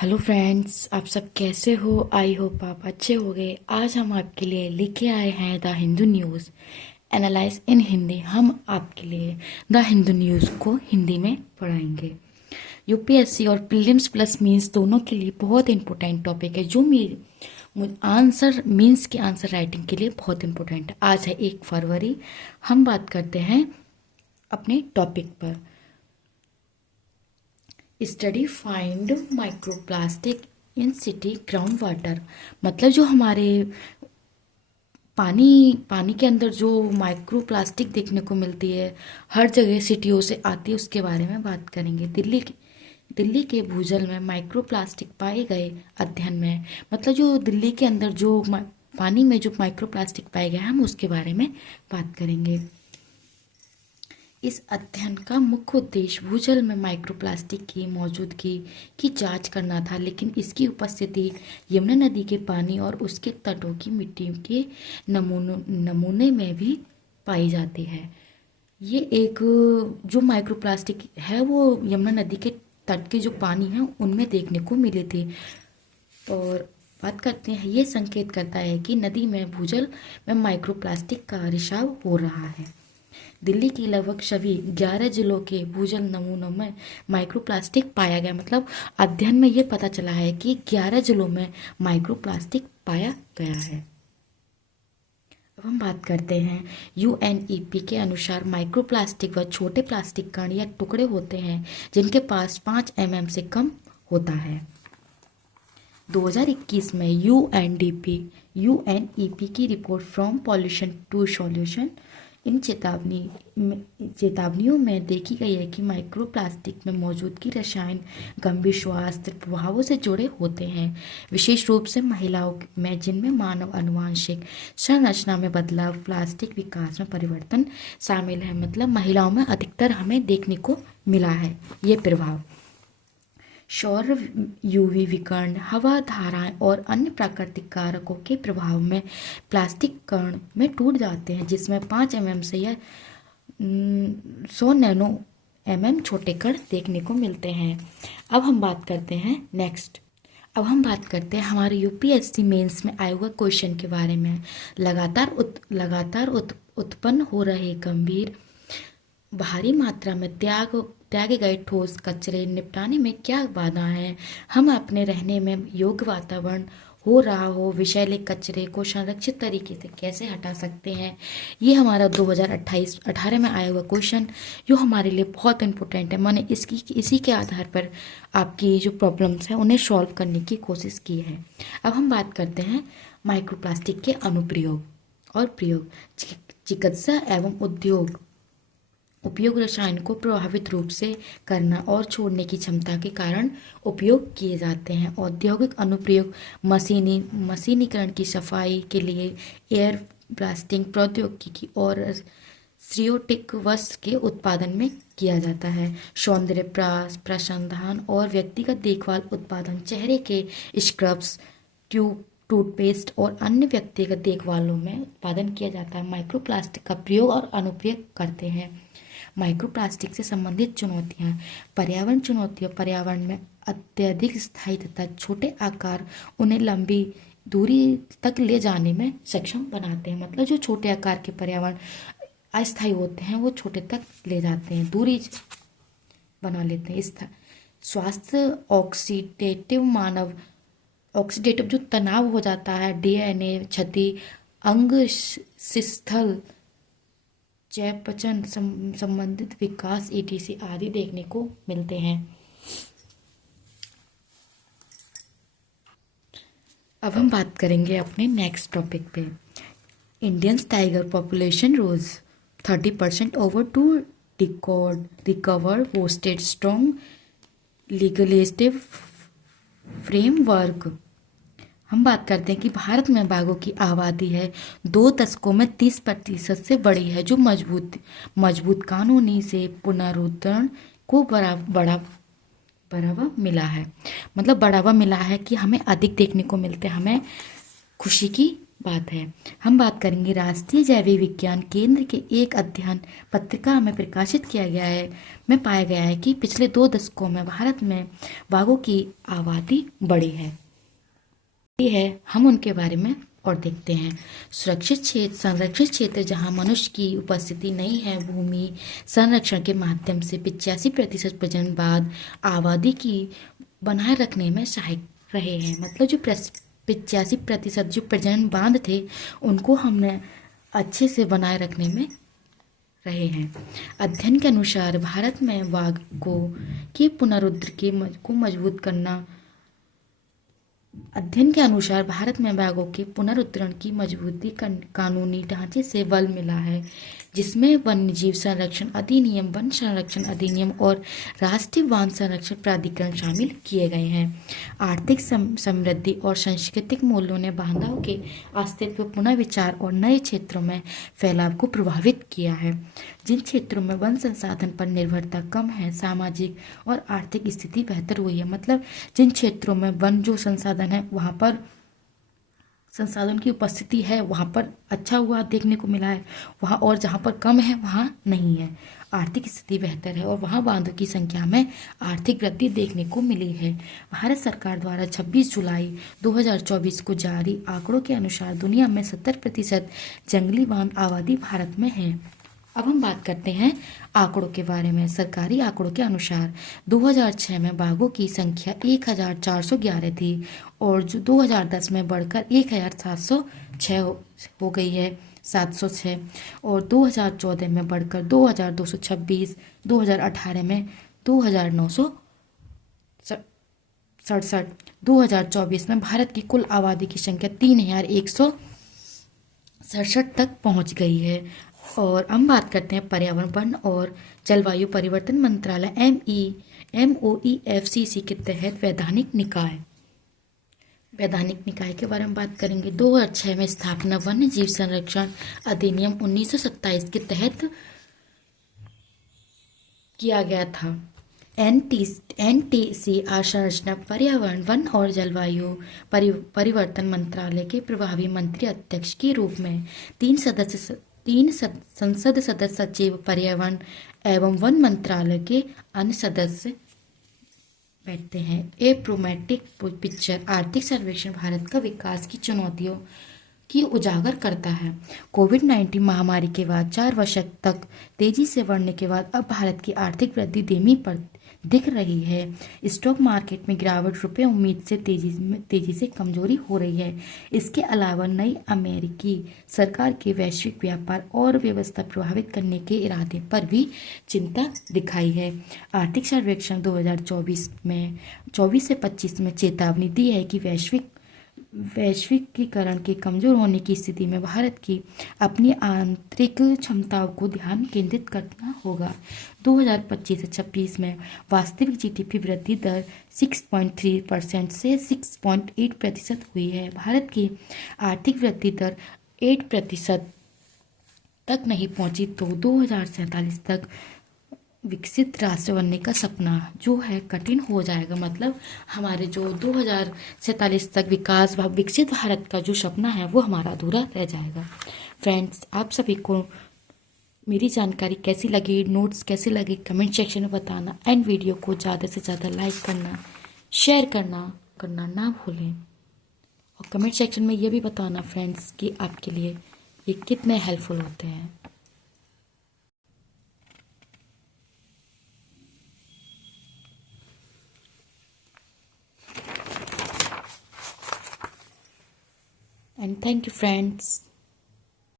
Hello friends, आप सब कैसे हो? आई होप आप अच्छे हो गए। आज हम आपके लिए लेके आए हैं द हिंदू न्यूज़ एनालाइज इन हिंदी। हम आपके लिए द हिंदू न्यूज़ को हिंदी में पढ़ाएंगे। यूपीएससी और प्रीलिम्स प्लस मींस दोनों के लिए बहुत इंपॉर्टेंट टॉपिक है, जो मेरे आंसर मींस के आंसर राइटिंग के लिए बहुत इंपॉर्टेंट है। आज है 1 फरवरी। हम बात करते हैं अपने टॉपिक पर। स्टडी फाइंड माइक्रोप्लास्टिक इन सिटी ग्राउंड वाटर। मतलब जो हमारे पानी पानी के अंदर जो माइक्रो प्लास्टिक देखने को मिलती है, हर जगह सिटियों से आती है, उसके बारे में बात करेंगे। दिल्ली के भूजल में माइक्रो प्लास्टिक पाए गए अध्ययन में, मतलब जो दिल्ली के अंदर जो पानी में जो माइक्रो प्लास्टिक पाए गए, हम उसके बारे में बात करेंगे। इस अध्ययन का मुख्य उद्देश्य भूजल में माइक्रोप्लास्टिक की मौजूदगी की जांच करना था, लेकिन इसकी उपस्थिति यमुना नदी के पानी और उसके तटों की मिट्टी के नमूने में भी पाई जाती है। ये एक जो माइक्रोप्लास्टिक है वो यमुना नदी के तट के जो पानी है उनमें देखने को मिली थी। और बात करते हैं, ये संकेत करता है कि नदी में भूजल में माइक्रोप्लास्टिक का रिसाव हो रहा है। दिल्ली की लगभग सभी 11 जिलों के भूजल नमूनों में माइक्रोप्लास्टिक पाया गया। मतलब अध्ययन में ये पता चला है कि 11 जिलों में माइक्रोप्लास्टिक पाया गया है। अब हम बात करते हैं, यूएनईपी के अनुसार माइक्रोप्लास्टिक व छोटे प्लास्टिक कण या टुकड़े होते हैं जिनके पास 5 mm से कम होता है। 2021 में यूएनईपी की report from pollution to solution इन चेतावनियों में देखी गई है कि माइक्रोप्लास्टिक में मौजूदगी रसायन गंभीर स्वास्थ्य प्रभावों से जुड़े होते हैं, विशेष रूप से महिलाओं में, जिनमें मानव आनुवंशिक संरचना में बदलाव, प्लास्टिक विकास में परिवर्तन शामिल है। मतलब महिलाओं में अधिकतर हमें देखने को मिला है ये प्रभाव। सौर यूवी विकिरण, हवा धाराएं और अन्य प्राकृतिक कारकों के प्रभाव में प्लास्टिक कण में टूट जाते हैं, जिसमें 5 mm से या 100 नैनो mm छोटे कण देखने को मिलते हैं। अब हम बात करते हैं हमारे यूपीएससी मेंस में आए हुए क्वेश्चन के बारे में। लगातार उत्पन्न हो रहे गंभीर भारी मात्रा में त्यागे गए ठोस कचरे निपटाने में क्या बाधा है? हम अपने रहने में योग्य वातावरण हो रहा हो, विषैले कचरे को संरक्षित तरीके से कैसे हटा सकते हैं? ये हमारा 2018 में आया हुआ क्वेश्चन, जो हमारे लिए बहुत इंपॉर्टेंट है। मैंने इसी के आधार पर आपकी जो प्रॉब्लम्स हैं उन्हें सॉल्व करने की कोशिश की है। अब हम बात करते हैं माइक्रोप्लास्टिक के अनुप्रयोग और प्रयोग। चिकित्सा एवं उपयोग रसायन को प्रभावित रूप से करना और छोड़ने की क्षमता के कारण उपयोग किए जाते हैं। औद्योगिक अनुप्रयोग मशीनीकरण की सफाई के लिए, एयर ब्लास्टिंग प्रौद्योगिकी और सिंथेटिक वस्त्र के उत्पादन में किया जाता है। सौंदर्य प्रसाधन और व्यक्तिगत देखभाल उत्पादन, चेहरे के स्क्रब्स, टूथपेस्ट और अन्य व्यक्तिगत देखभालों में उत्पादन किया जाता है। माइक्रोप्लास्टिक का प्रयोग और अनुप्रयोग करते हैं। माइक्रोप्लास्टिक से संबंधित चुनौतियां। पर्यावरण में अत्यधिक स्थायी तथा छोटे आकार उन्हें लंबी दूरी तक ले जाने में सक्षम बनाते हैं। मतलब जो छोटे आकार के पर्यावरण अस्थायी होते हैं वो छोटे तक ले जाते हैं, दूरी बना लेते हैं। स्वास्थ्य ऑक्सीडेटिव जो तनाव हो जाता है, डीएनए क्षति, अंग शिथिल, चयापचय संबंधित विकास, ईटीसी आदि देखने को मिलते हैं। अब हम बात करेंगे अपने नेक्स्ट टॉपिक पे। Indian tiger population rose 30% over to recover posted strong legislative framework. हम बात करते हैं कि भारत में बाघों की आबादी है 2 दशकों में 30% से बड़ी है, जो मजबूत कानूनी से पुनरुद्धार को बढ़ावा मिला है। मतलब बढ़ावा मिला है कि हमें अधिक देखने को मिलते हैं, हमें खुशी की बात है। हम बात करेंगे राष्ट्रीय जैविक विज्ञान केंद्र के एक अध्ययन पत्रिका में प्रकाशित किया गया है में पाया गया है कि पिछले 2 दशकों में भारत में बाघों की आबादी बढ़ी है। ये है, हम उनके बारे में और देखते हैं। सुरक्षित क्षेत्र, संरक्षित क्षेत्र जहां मनुष्य की उपस्थिति नहीं है, भूमि संरक्षण के माध्यम से 85% प्रजनन बाद आबादी की बनाए रखने में सहायक रहे हैं। मतलब जो 85% जो प्रजनन बांध थे उनको हमने अच्छे से बनाए रखने में रहे हैं। अध्ययन के अनुसार भारत में बाघों की पुनरुद्धार को मजबूत करना अध्ययन के अनुसार भारत में बाघों के पुनरुत्थान की मजबूती कानूनी ढांचे से बल मिला है, जिसमें वन्यजीव संरक्षण अधिनियम, वन संरक्षण अधिनियम और राष्ट्रीय वन संरक्षण प्राधिकरण शामिल किए गए हैं। आर्थिक समृद्धि और सांस्कृतिक मूल्यों ने बाघों के अस्तित्व, पुनर्विचार और नए क्षेत्रों में फैलाव को प्रभावित किया है। जिन क्षेत्रों में वन संसाधन पर निर्भरता कम है, सामाजिक और आर्थिक स्थिति बेहतर हुई है। मतलब जिन क्षेत्रों में वन जो संसाधन है वहाँ पर संसाधन की उपस्थिति है, वहाँ पर अच्छा हुआ देखने को मिला है, वहाँ और जहाँ पर कम है वहाँ नहीं है। आर्थिक स्थिति बेहतर है और वहाँ बाघों की संख्या में आर्थिक वृद्धि देखने को मिली है। भारत सरकार द्वारा 26 जुलाई 2024 को जारी आंकड़ों के अनुसार दुनिया में 70% जंगली बाघ आबादी भारत में है। अब हम बात करते हैं आंकड़ों के बारे में। सरकारी आंकड़ों के अनुसार 2006 में बाघों की संख्या 1411 थी और जो 2010 में बढ़कर 1706 हो गई है, 706, और 2014 में बढ़कर 2226, 2018 में 2967, 2024 में भारत की कुल आबादी की संख्या 3167 तक पहुंच गई है। और हम बात करते हैं पर्यावरण, वन और जलवायु परिवर्तन मंत्रालय MOEFCC के तहत वैधानिक निकाय के बारे में बात करेंगे। 2006 में स्थापना वन्य जीव संरक्षण अधिनियम 1927 के तहत किया गया था। NTCR संरचना पर्यावरण, वन और जलवायु परिवर्तन मंत्रालय के प्रभावी मंत्री अध्यक्ष के रूप में 3 संसद सदस्य सचिव, पर्यावरण एवं वन मंत्रालय के अन्य सदस्य बैठते हैं। ए प्रोमेटिक पिक्चर आर्थिक सर्वेक्षण भारत का विकास की चुनौतियों की उजागर करता है। कोविड-19 महामारी के बाद 4 वर्ष तक तेजी से बढ़ने के बाद अब भारत की आर्थिक वृद्धि धीमी पर दिख रही है। स्टॉक मार्केट में गिरावट, रुपये उम्मीद से तेजी से कमजोरी हो रही है। इसके अलावा नई अमेरिकी सरकार के वैश्विक व्यापार और व्यवस्था प्रभावित करने के इरादे पर भी चिंता दिखाई है। आर्थिक सर्वेक्षण 2024 में 24 से 25 में चेतावनी दी है कि वैश्विकीकरण के कमजोर होने की स्थिति में भारत की अपनी आंतरिक क्षमताओं को ध्यान केंद्रित करना होगा। 2025 से 26 में वास्तविक GDP वृद्धि दर 6.3% से 6.8% हुई है। भारत की आर्थिक वृद्धि दर 8% तक नहीं पहुंची तो 2047 तक विकसित राष्ट्र बनने का सपना जो है कठिन हो जाएगा। मतलब हमारे जो 2047 तक विकसित भारत का जो सपना है वो हमारा अधूरा रह जाएगा। फ्रेंड्स, आप सभी को मेरी जानकारी कैसी लगी, नोट्स कैसे लगे, कमेंट सेक्शन में बताना एंड वीडियो को ज़्यादा से ज़्यादा लाइक करना, शेयर करना ना भूलें। और कमेंट सेक्शन में ये भी बताना फ्रेंड्स कि आपके लिए ये कितने हेल्पफुल होते हैं। And thank you friends.